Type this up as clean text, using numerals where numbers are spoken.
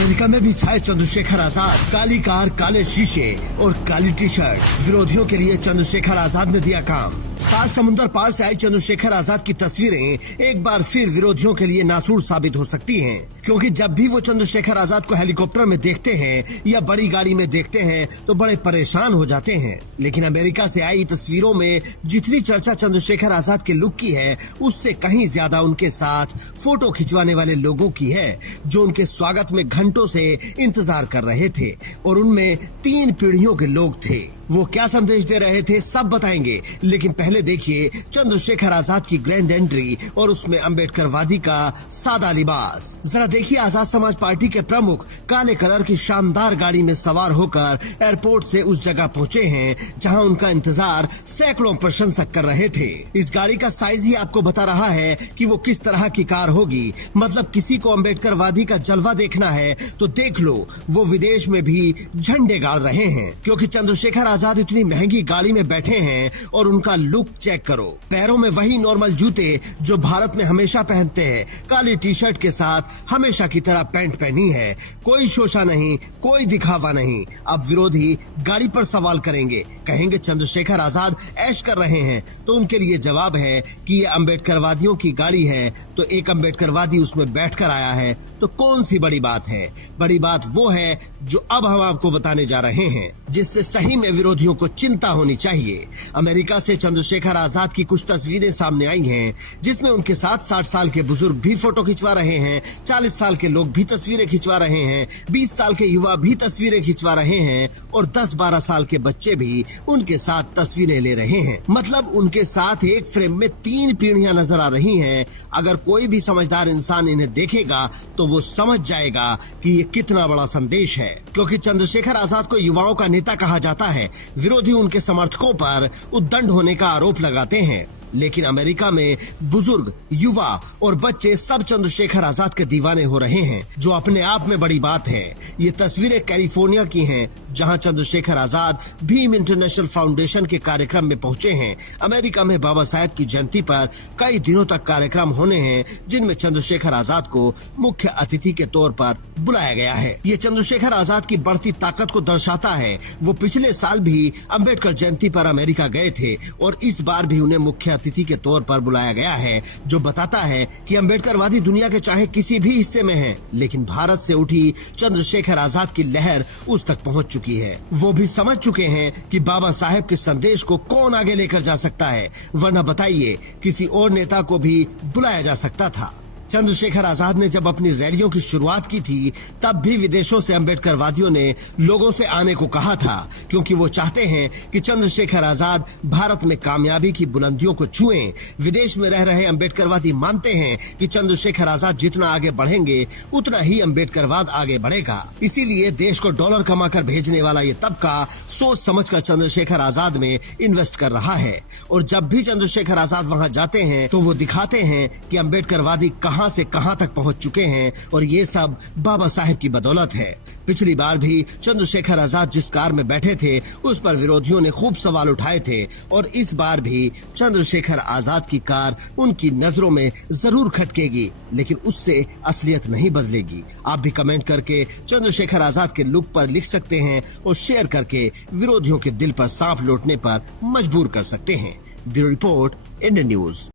America में भी छाए चंद्रशेखर आजाद। काली कार, काले शीशे और काली टी शर्ट। विरोधियों के लिए चंद्रशेखर आजाद ने दिया काम। 7 समुंदर पार से आई चंद्रशेखर आजाद की तस्वीरें एक बार फिर विरोधियों के लिए नासूर साबित हो सकती हैं, क्योंकि जब भी वो चंद्रशेखर आजाद को हेलीकॉप्टर में देखते हैं या बड़ी गाड़ी में देखते हैं तो बड़े परेशान हो जाते हैं। लेकिन अमेरिका से आई तस्वीरों में जितनी चर्चा चंद्रशेखर आजाद के लुक की है, उससे कहीं ज्यादा उनके साथ फोटो खिंचवाने वाले लोगों की है, जो उनके स्वागत में घंटों से इंतजार कर रहे थे। और उनमें 3 पीढ़ियों के लोग थे। वो क्या संदेश दे रहे थे सब बताएंगे, लेकिन पहले देखिए चंद्रशेखर आजाद की ग्रैंड एंट्री और उसमें अम्बेडकरवादी का सादा लिबास। जरा देखिए आजाद समाज पार्टी के प्रमुख काले कलर की शानदार गाड़ी में सवार होकर एयरपोर्ट से उस जगह पहुंचे हैं जहां उनका इंतजार सैकड़ों प्रशंसक कर रहे थे। इस गाड़ी का साइज ही आपको बता रहा है कि वो किस तरह की कार होगी। मतलब किसी को अम्बेडकरवादी का जलवा देखना है तो देख लो, वो विदेश में भी झंडे गाड़ रहे हैं, क्योंकि चंद्रशेखर आजाद इतनी महंगी गाड़ी में बैठे हैं और उनका लुक चेक करो। पैरों में वही नॉर्मल जूते जो भारत में हमेशा पहनते हैं, काली टी शर्ट के साथ हमेशा की तरह पैंट पहनी है। कोई शोशा नहीं, कोई दिखावा नहीं। अब विरोधी गाड़ी पर सवाल करेंगे, कहेंगे चंद्रशेखर आजाद ऐश कर रहे हैं, तो उनके लिए जवाब है कि ये अम्बेडकरवादियों की गाड़ी है, तो एक अम्बेडकरवादी उसमें बैठकर आया है, तो कौन सी बड़ी बात है। बड़ी बात वो है जो अब हम आपको बताने जा रहे हैं, जिससे सही में विरोधियों को चिंता होनी चाहिए। अमेरिका से चंद्रशेखर आजाद की कुछ तस्वीरें सामने आई हैं, जिसमें उनके साथ 60 साल के बुजुर्ग भी फोटो खिंचवा रहे हैं, 40 साल के लोग भी तस्वीरें खिंचवा रहे हैं, 20 साल के युवा भी तस्वीरें खिंचवा रहे हैं और 10-12 साल के बच्चे भी उनके साथ तस्वीरें ले रहे हैं। मतलब उनके साथ एक फ्रेम में 3 पीढ़ियां नजर आ रही हैं। अगर कोई भी समझदार इंसान इन्हें देखेगा तो वो समझ जाएगा कि ये कितना बड़ा संदेश है, क्योंकि चंद्रशेखर आजाद को युवाओं का नेता कहा जाता है। विरोधी उनके समर्थकों पर उद्दंड होने का आरोप लगाते हैं, लेकिन अमेरिका में बुजुर्ग, युवा और बच्चे सब चंद्रशेखर आजाद के दीवाने हो रहे हैं, जो अपने आप में बड़ी बात है। ये तस्वीरें कैलिफोर्निया की हैं, जहां चंद्रशेखर आजाद भीम इंटरनेशनल फाउंडेशन के कार्यक्रम में पहुंचे हैं। अमेरिका में बाबा साहेब की जयंती पर कई दिनों तक कार्यक्रम होने हैं, जिनमें चंद्रशेखर आजाद को मुख्य अतिथि के तौर पर बुलाया गया है। ये चंद्रशेखर आजाद की बढ़ती ताकत को दर्शाता है। वो पिछले साल भी अम्बेडकर जयंती पर अमेरिका गए थे और इस बार भी उन्हें मुख्य अतिथि के तौर पर बुलाया गया है, जो बताता है कि अम्बेडकरवादी दुनिया के चाहे किसी भी हिस्से में है, लेकिन भारत से उठी चंद्रशेखर आजाद की लहर उस तक पहुंच चुकी है। वो भी समझ चुके हैं कि बाबा साहेब के संदेश को कौन आगे लेकर जा सकता है, वरना बताइए किसी और नेता को भी बुलाया जा सकता था। चंद्रशेखर आजाद ने जब अपनी रैलियों की शुरुआत की थी, तब भी विदेशों से अम्बेडकरवादियों ने लोगों से आने को कहा था, क्योंकि वो चाहते हैं कि चंद्रशेखर आजाद भारत में कामयाबी की बुलंदियों को छुएं। विदेश में रह रहे अम्बेडकरवादी मानते हैं कि चंद्रशेखर आजाद जितना आगे बढ़ेंगे उतना ही अम्बेडकरवाद आगे बढ़ेगा। इसीलिए देश को डॉलर कमाकर भेजने वाला ये तबका सोच समझकर चंद्रशेखर आजाद में इन्वेस्ट कर रहा है। और जब भी चंद्रशेखर आजाद वहाँ जाते हैं तो वो दिखाते हैं कि अम्बेडकरवादी कहां से कहां तक पहुंच चुके हैं, और ये सब बाबा साहेब की बदौलत है। पिछली बार भी चंद्रशेखर आजाद जिस कार में बैठे थे उस पर विरोधियों ने खूब सवाल उठाए थे, और इस बार भी चंद्रशेखर आजाद की कार उनकी नजरों में जरूर खटकेगी, लेकिन उससे असलियत नहीं बदलेगी। आप भी कमेंट करके चंद्रशेखर आजाद के लुक पर लिख सकते हैं और शेयर करके विरोधियों के दिल पर सांप लौटने पर मजबूर कर सकते हैं। Bureau report, Indian news.